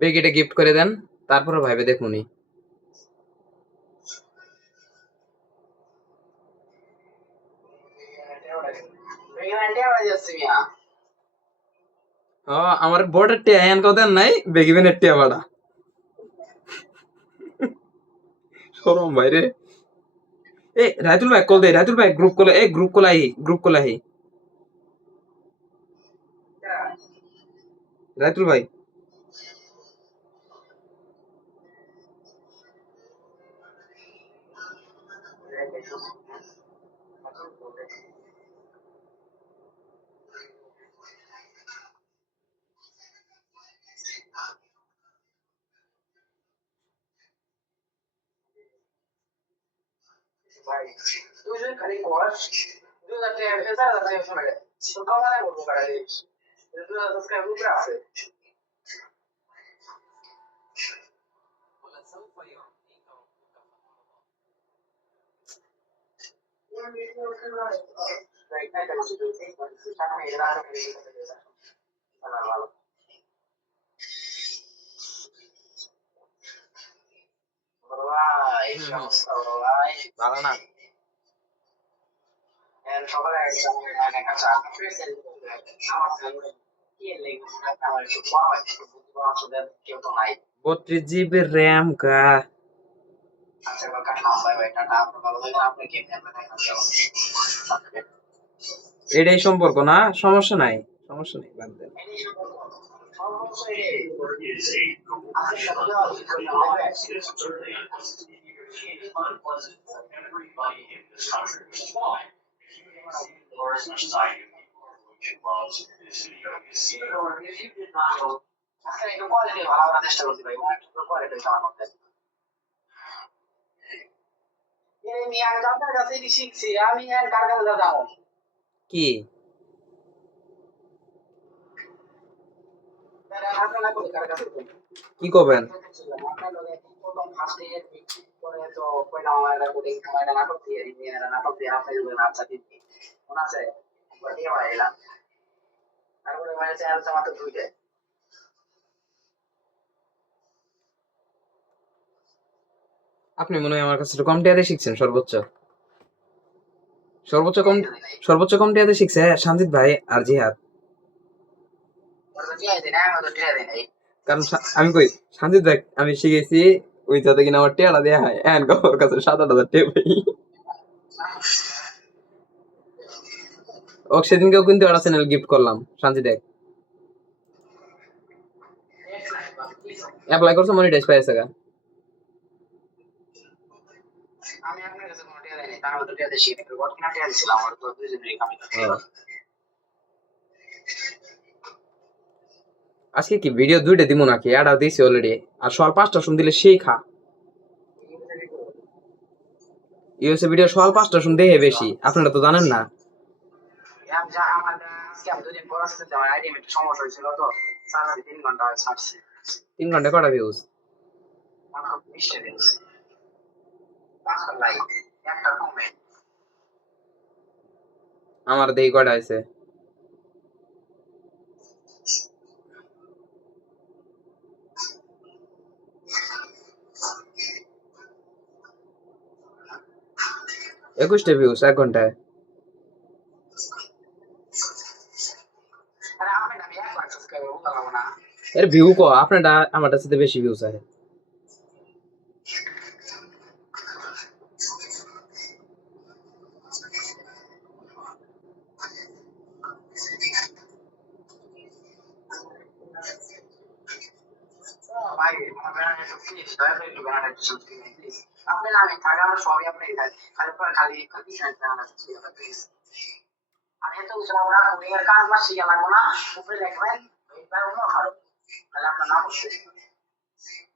বেগিটা gift করে দেন, তারপরে ভাইবে দেখুনি। আমার বোর্ডের টিয়া এন কথা নাই, বেগিবেনের টিয়া বাড়া শরম ভাইরে। এ রাতুল ভাই কল দে, রাতুল ভাই গ্রুপ কল, এ গ্রুপ কল আহি, গ্রুপ কল আহি। রাতুল ভাই ভালো না। বত্রিশ জিবি র্যাম কা এটাই সম্পর্ক না, সমস্যা নাই, সমস্যা নেই, বাদ দেন। কি কি করবেন? আপনি মনে হয় আমার কাছে একটু কম টিয়াতে শিখছেন। সর্বোচ্চ সর্বোচ্চ কম সর্বোচ্চ কম টিয়াতে শিখছে শান্তিত ভাই আর জিহাদ। কারণ আমি কই শান্তিত ভাই আমি শিখেছি ওই যাতে কিনা আমার টিয়াটা দেয়া হয়, এন ওর কাছে 7-8 হাজার টিয়া পাই। ও সেদিনকেও কিন্তু একটা চ্যানেল গিফট করলাম শান্তি দেখ, অ্যাপ্লাই করছো, মনিটাইজ পাইছে গা। আজকে কি ভিডিও দুইটা দিব নাকি? এটা দিছি অলরেডি, আর সকাল 5টা শুন দিলে সেই খা। ইউএসএ ভিডিও সকাল 5টা শুন দেখে বেশি, আপনারা তো জানেন না। 3 ঘন্টা কটা ভিউজ? আমার দেখি কটা আছে। একুশটা ভিউজ 1 ঘন্টায়। এর ভিউ ক আপনারটা আমারটা সাথে বেশি ভিউজ আছে।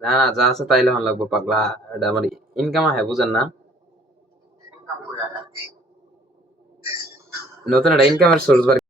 না না, যা আছে তাইলে হন লাগবো পাগলা, এটা আমার ইনকাম হয় বুঝেন না। নতুন একটা ইনকামের সোর্স